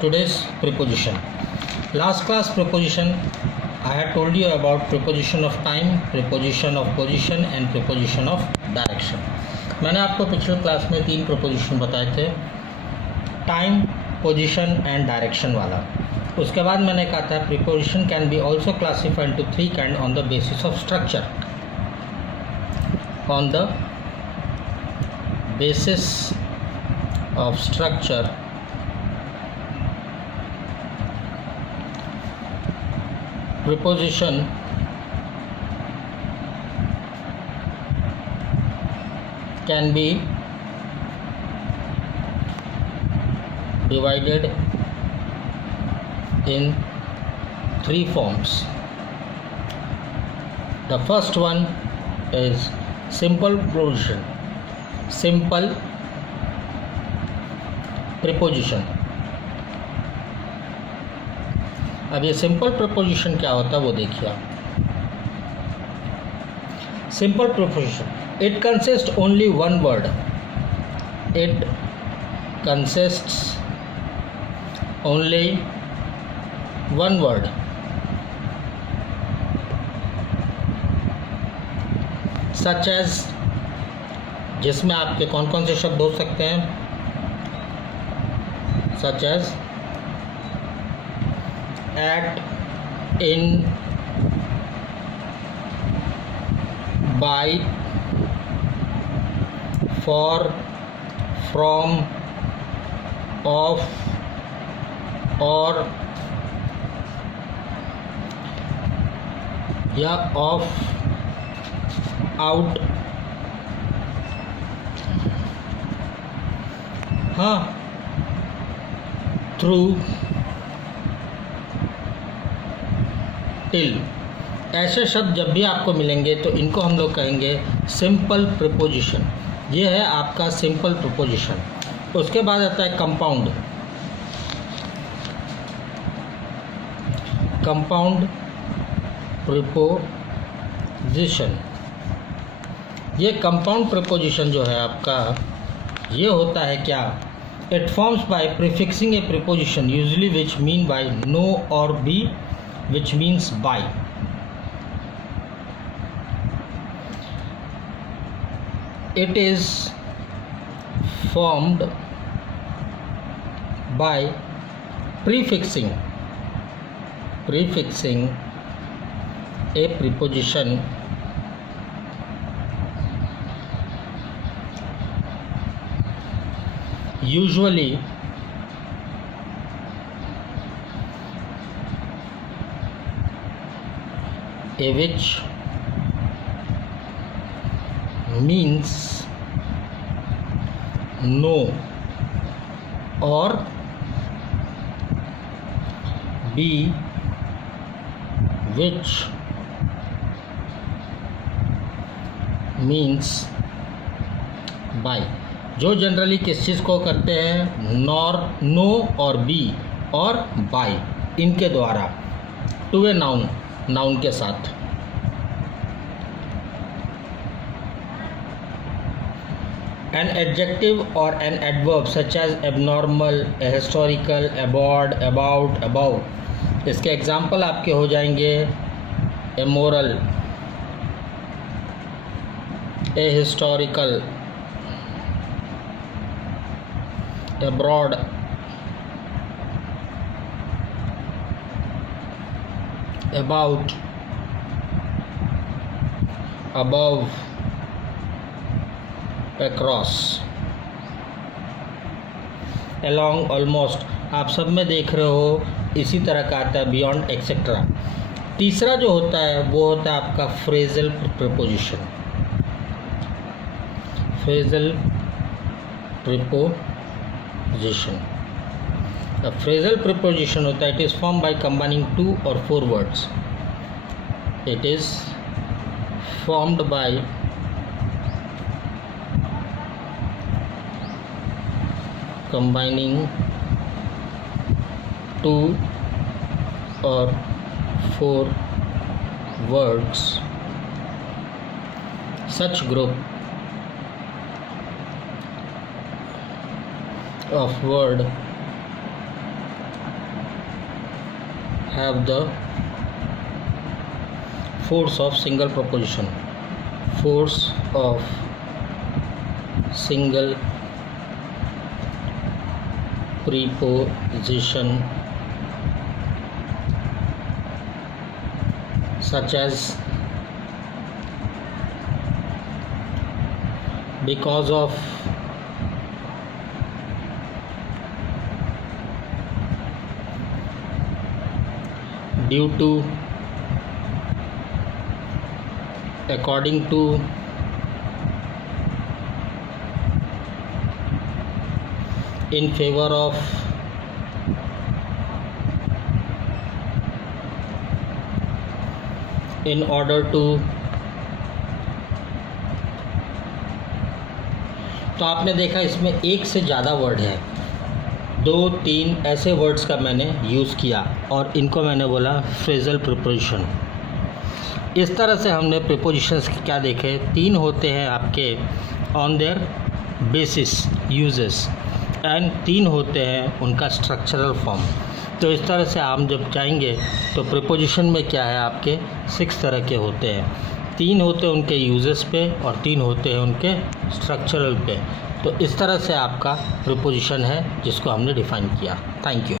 today's preposition. Last class preposition, I had told you about preposition of time, preposition of position and preposition of direction. मैंने आपको पिछले class में 3 preposition बताए थे, time, position and direction वाला. उसके बाद मैंने कहा था preposition can be also classified into 3 kind on the basis of structure. On the basis of structure, preposition can be divided in 3 forms. The first one is simple preposition, simple preposition. अब ये simple preposition क्या होता है वो देखिए आप. Simple preposition, it consist only one word, it consists only one word. Such as, जिसमें आपके कौन कौन से शब्द हो सकते हैं, such as at, in, by, for, from, of, or या of, out. हाँ, through, टिल. ऐसे शब्द जब भी आपको मिलेंगे तो इनको हम लोग कहेंगे सिंपल प्रीपोजिशन. ये है आपका सिंपल प्रीपोजिशन. उसके बाद आता है कंपाउंड. Compound preposition. ये कंपाउंड प्रीपोजिशन जो है आपका, ये होता है क्या, it forms by prefixing a preposition usually which mean by no और be which means by. It is formed by prefixing a preposition usually a which means no or b which means by. जो generally किस चीज़ को करते हैं, nor, no और be और by, इनके द्वारा टू ए नाउन, नाउन के साथ. एन एडजेक्टिव और an adverb such as abnormal, historical, aboard, about, above. इसके एग्जाम्पल आपके हो जाएंगे amoral, a historical, abroad, about, above, across, along, almost. आप सब में देख रहे हो इसी तरह का आता है beyond, एक्सेट्रा. तीसरा जो होता है वो होता है आपका phrasal preposition. Phrasal preposition. A phrasal preposition होता है, it is formed by combining 2 or 4 words. It is formed by combining 2 or 4 words. Such group of word have the force of single proposition. Force of single preposition such as because of, due to, according to, in favor of, in order to। तो आपने देखा इसमें एक से ज़्यादा word है, 2-3 ऐसे words का मैंने यूज़ किया और इनको मैंने बोला फ्रेजल प्रीपोजिशन। इस तरह से हमने प्रीपोजिशंस के क्या देखे, 3 होते हैं आपके on their basis uses and 3 होते हैं उनका स्ट्रक्चरल फॉर्म। तो इस तरह से हम जब जाएंगे तो प्रीपोजिशन में क्या है आपके 6 तरह के होते हैं, 3 होते हैं उनके यूजेस पे और 3 होते हैं उनके स्ट्रक्चरल पे। तो इस तरह से आपका प्रीपोजिशन है जिसको हमने डिफ़ाइन किया। Thank you.